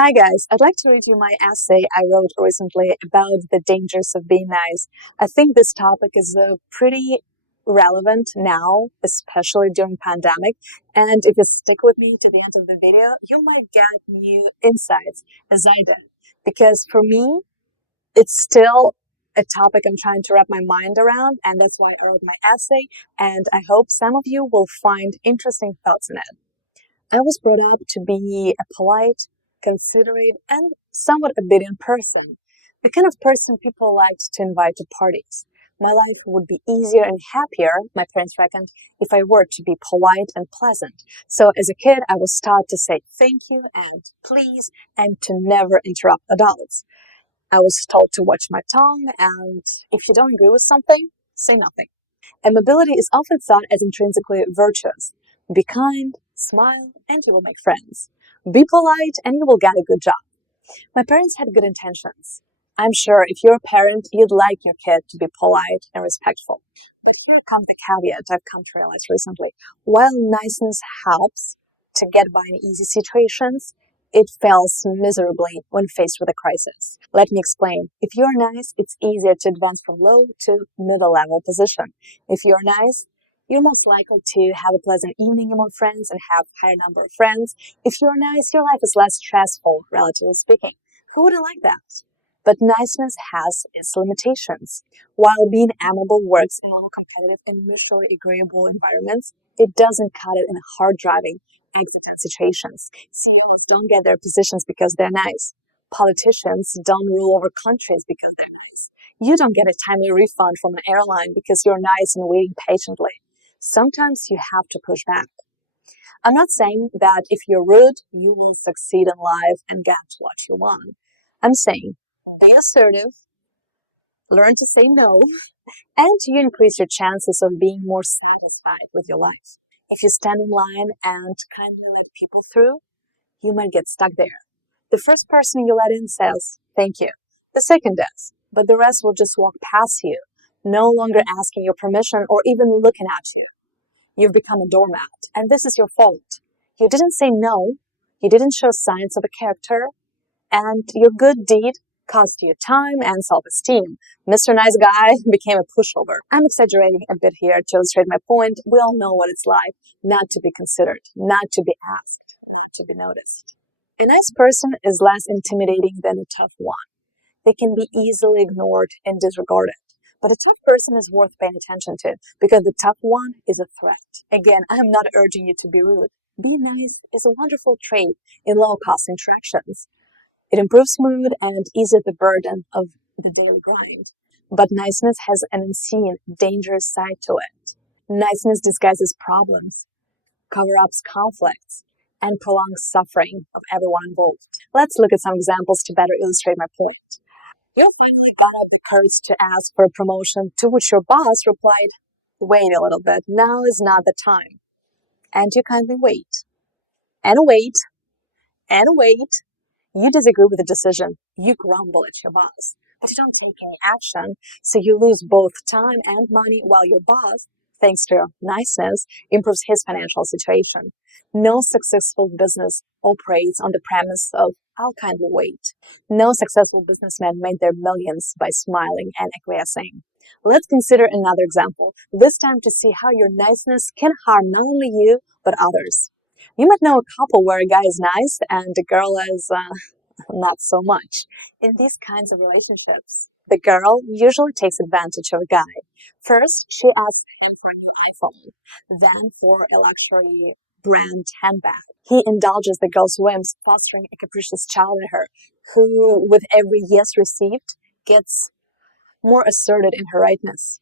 Hi guys, I'd like to read you my essay I wrote recently about the dangers of being nice. I think this topic is pretty relevant now, especially during pandemic. And if you stick with me to the end of the video, you might get new insights as I did. Because for me, it's still a topic I'm trying to wrap my mind around, and that's why I wrote my essay. And I hope some of you will find interesting thoughts in it. I was brought up to be a polite, considerate, and somewhat obedient person, the kind of person people liked to invite to parties. My life would be easier and happier, my parents reckoned, if I were to be polite and pleasant. So as a kid, I was taught to say thank you and please and to never interrupt adults. I was told to watch my tongue, and if you don't agree with something, say nothing. Amability is often thought as intrinsically virtuous. Be kind, smile, and you will make friends. Be polite, and you will get a good job. My parents had good intentions. I'm sure if you're a parent, you'd like your kid to be polite and respectful. But here comes the caveat I've come to realize recently. While niceness helps to get by in easy situations, it fails miserably when faced with a crisis. Let me explain. If you're nice, it's easier to advance from low to middle level position. If you're nice, you're most likely to have a pleasant evening among friends and have a higher number of friends. If you're nice, your life is less stressful, relatively speaking. Who wouldn't like that? But niceness has its limitations. While being amiable works in all competitive and mutually agreeable environments, it doesn't cut it in hard-driving, exigent situations. CEOs don't get their positions because they're nice. Politicians don't rule over countries because they're nice. You don't get a timely refund from an airline because you're nice and waiting patiently. Sometimes you have to push back. I'm not saying that if you're rude, you will succeed in life and get what you want. I'm saying be assertive, learn to say no, and you increase your chances of being more satisfied with your life. If you stand in line and kindly let people through, you might get stuck there. The first person you let in says, thank you. The second does, but the rest will just walk past you, no longer asking your permission or even looking at you. You've become a doormat, and this is your fault. You didn't say no, you didn't show signs of a character, and your good deed cost you time and self-esteem. Mr. Nice Guy became a pushover. I'm exaggerating a bit here to illustrate my point. We all know what it's like not to be considered, not to be asked, not to be noticed. A nice person is less intimidating than a tough one. They can be easily ignored and disregarded. But a tough person is worth paying attention to because the tough one is a threat. Again, I am not urging you to be rude. Being nice is a wonderful trait in low-cost interactions. It improves mood and eases the burden of the daily grind. But niceness has an unseen, dangerous side to it. Niceness disguises problems, cover-ups conflicts, and prolongs suffering of everyone involved. Let's look at some examples to better illustrate my point. You finally got up the courage to ask for a promotion, to which your boss replied, wait a little bit, now is not the time. And you kindly wait, and wait, and wait. You disagree with the decision, you grumble at your boss, but you don't take any action, so you lose both time and money while your boss, thanks to your niceness, improves his financial situation. No successful business operates on the premise of, I'll kindly wait. No successful businessmen made their millions by smiling and acquiescing. Let's consider another example, this time to see how your niceness can harm not only you, but others. You might know a couple where a guy is nice and the girl is not so much. In these kinds of relationships, the girl usually takes advantage of a guy. First, she asks him for a new iPhone, then for a luxury brand handbag. He indulges the girl's whims, fostering a capricious child in her, who, with every yes received, gets more asserted in her rightness.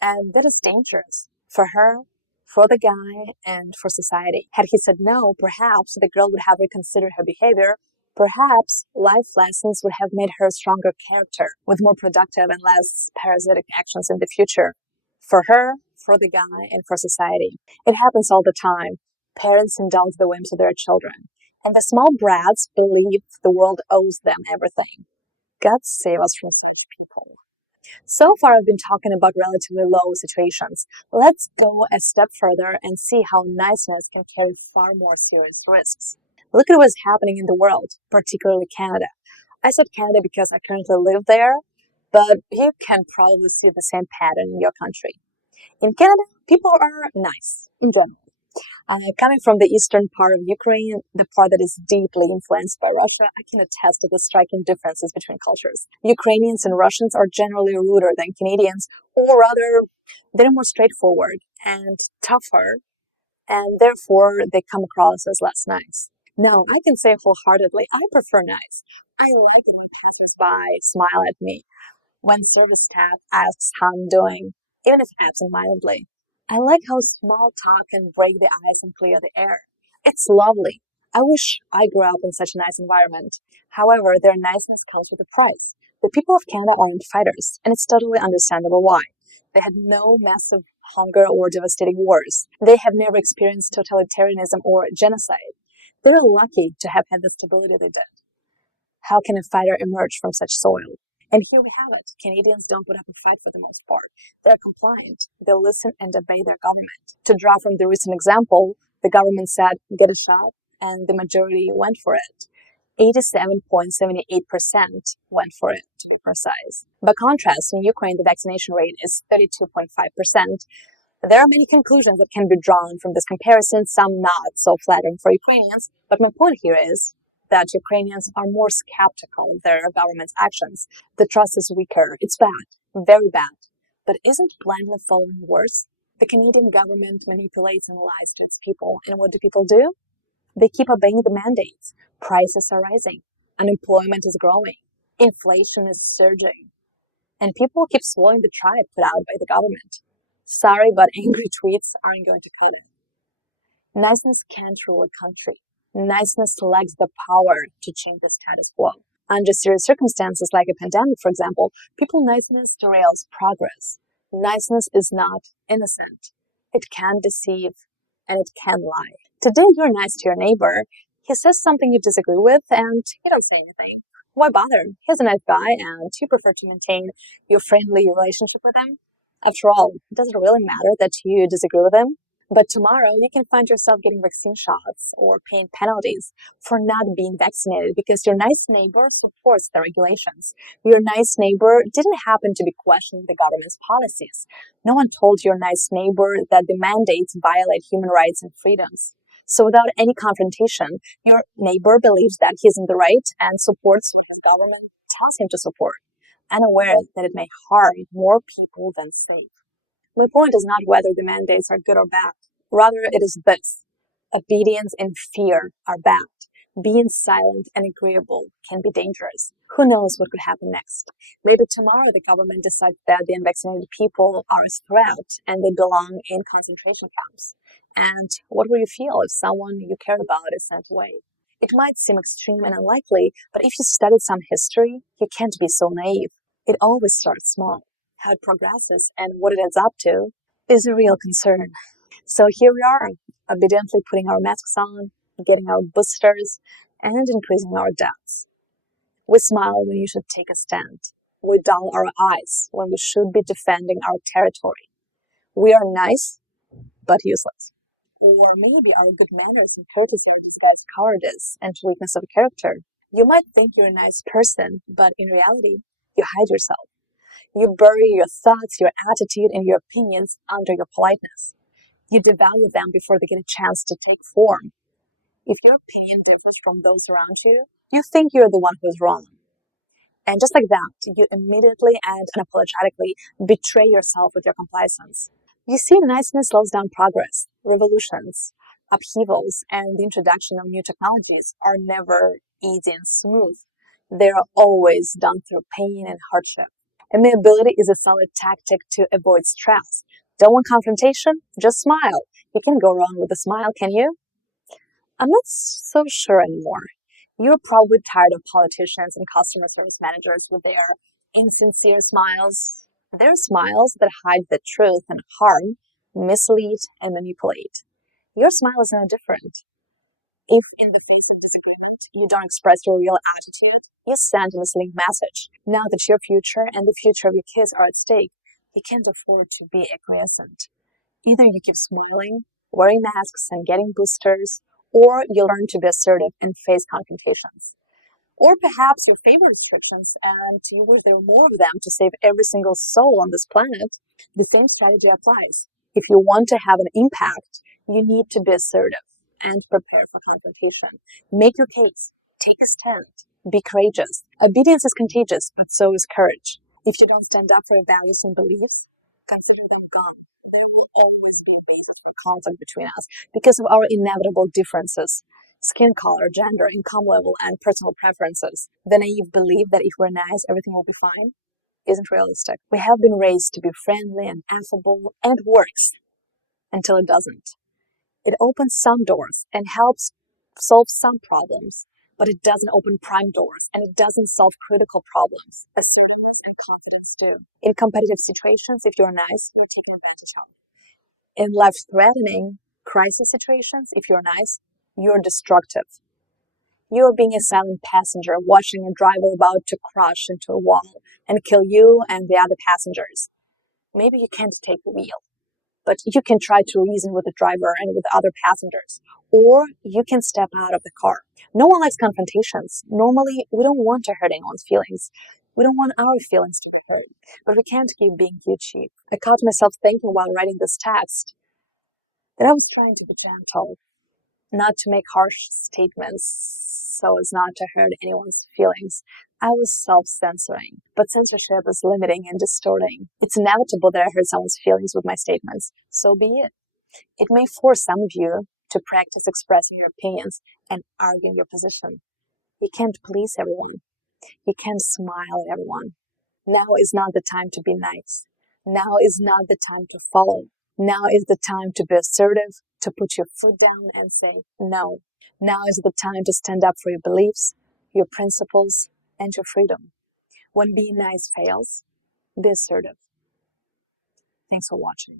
And that is dangerous for her, for the guy, and for society. Had he said no, perhaps the girl would have reconsidered her behavior. Perhaps life lessons would have made her a stronger character, with more productive and less parasitic actions in the future. For her, for the guy, and for society. It happens all the time. Parents indulge the whims of their children, and the small brats believe the world owes them everything. God save us from such people. So far, I've been talking about relatively low situations. Let's go a step further and see how niceness can carry far more serious risks. Look at what's happening in the world, particularly Canada. I said Canada because I currently live there, but you can probably see the same pattern in your country. In Canada, people are nice in general. Coming from the eastern part of Ukraine, the part that is deeply influenced by Russia, I can attest to the striking differences between cultures. Ukrainians and Russians are generally ruder than Canadians, or rather, they're more straightforward and tougher, and therefore they come across as less nice. No, I can say wholeheartedly, I prefer nice. I like it when passers-by smile at me, when service staff asks how I'm doing, even if absent-mindedly. I like how small talk can break the ice and clear the air. It's lovely. I wish I grew up in such a nice environment. However, their niceness comes with a price. The people of Canada aren't fighters, and it's totally understandable why. They had no massive hunger or devastating wars. They have never experienced totalitarianism or genocide. They're lucky to have had the stability they did. How can a fighter emerge from such soil? And here we have it. Canadians don't put up a fight for the most part. They're compliant. They listen and obey their government. To draw from the recent example, the government said, get a shot, and the majority went for it. 87.78% went for it, to be precise. By contrast, in Ukraine, the vaccination rate is 32.5%. There are many conclusions that can be drawn from this comparison, some not so flattering for Ukrainians, but my point here is that Ukrainians are more skeptical of their government's actions. The trust is weaker. It's bad, very bad. But isn't blindly following worse? The Canadian government manipulates and lies to its people. And what do people do? They keep obeying the mandates. Prices are rising. Unemployment is growing. Inflation is surging. And people keep swallowing the tribe put out by the government. Sorry, but angry tweets aren't going to cut it. Niceness can't rule a country. Niceness lacks the power to change the status quo. Under serious circumstances like a pandemic, for example, people's niceness derails progress. Niceness is not innocent. It can deceive and it can lie. Today you're nice to your neighbor. He says something you disagree with and you don't say anything. Why bother? He's a nice guy and you prefer to maintain your friendly relationship with him. After all, does it really matter that you disagree with him? But tomorrow you can find yourself getting vaccine shots or paying penalties for not being vaccinated because your nice neighbor supports the regulations. Your nice neighbor didn't happen to be questioning the government's policies. No one told your nice neighbor that the mandates violate human rights and freedoms. So without any confrontation, your neighbor believes that he's in the right and supports what the government tells him to support, unaware that it may harm more people than save. My point is not whether the mandates are good or bad. Rather, it is this. Obedience and fear are bad. Being silent and agreeable can be dangerous. Who knows what could happen next? Maybe tomorrow the government decides that the unvaccinated people are a threat and they belong in concentration camps. And what will you feel if someone you care about is sent away? It might seem extreme and unlikely, but if you studied some history, you can't be so naive. It always starts small. How it progresses and what it ends up to is a real concern. So here we are, obediently putting our masks on, getting our boosters, and increasing our deaths. We smile when you should take a stand. We dull our eyes when we should be defending our territory. We are nice, but useless. Or maybe our good manners and courtesy as cowardice and weakness of character. You might think you're a nice person, but in reality, you hide yourself. You bury your thoughts, your attitude, and your opinions under your politeness. You devalue them before they get a chance to take form. If your opinion differs from those around you, you think you're the one who's wrong. And just like that, you immediately and unapologetically betray yourself with your complacence. You see, niceness slows down progress. Revolutions, upheavals, and the introduction of new technologies are never easy and smooth. They're always done through pain and hardship. Amiability is a solid tactic to avoid stress. Don't want confrontation? Just smile. You can go wrong with a smile, can you? I'm not so sure anymore. You're probably tired of politicians and customer service managers with their insincere smiles. They're smiles that hide the truth and harm, mislead, and manipulate. Your smile is no different. If in the face of disagreement, you don't express your real attitude, you send a misleading message. Now that your future and the future of your kids are at stake, you can't afford to be acquiescent. Either you keep smiling, wearing masks, and getting boosters, or you'll learn to be assertive and face confrontations. Or perhaps your favorite restrictions and you wish there were more of them to save every single soul on this planet. The same strategy applies. If you want to have an impact, you need to be assertive and prepare for confrontation. Make your case. Take a stand. Be courageous. Obedience is contagious, but so is courage. If you don't stand up for your values and beliefs, consider them gone. There will always be a basis for conflict between us because of our inevitable differences. Skin color, gender, income level, and personal preferences. The naive belief that if we're nice, everything will be fine isn't realistic. We have been raised to be friendly and affable, and it works until it doesn't. It opens some doors and helps solve some problems, but it doesn't open prime doors and it doesn't solve critical problems. Assertiveness and confidence do. In competitive situations, if you're nice, you're taken advantage of. In life-threatening crisis situations, if you're nice, you're destructive. You're being a silent passenger watching a driver about to crash into a wall and kill you and the other passengers. Maybe you can't take the wheel, but you can try to reason with the driver and with other passengers, or you can step out of the car. No one likes confrontations. Normally, we don't want to hurt anyone's feelings. We don't want our feelings to be hurt, but we can't keep being cheap. I caught myself thinking while writing this text that I was trying to be gentle, not to make harsh statements so as not to hurt anyone's feelings. I was self-censoring, but censorship is limiting and distorting. It's inevitable that I hurt someone's feelings with my statements, so be it. It may force some of you to practice expressing your opinions and arguing your position. You can't please everyone. You can't smile at everyone. Now is not the time to be nice. Now is not the time to follow. Now is the time to be assertive, to put your foot down and say no. Now is the time to stand up for your beliefs, your principles, and your freedom. When being nice fails, be assertive. Thanks for watching.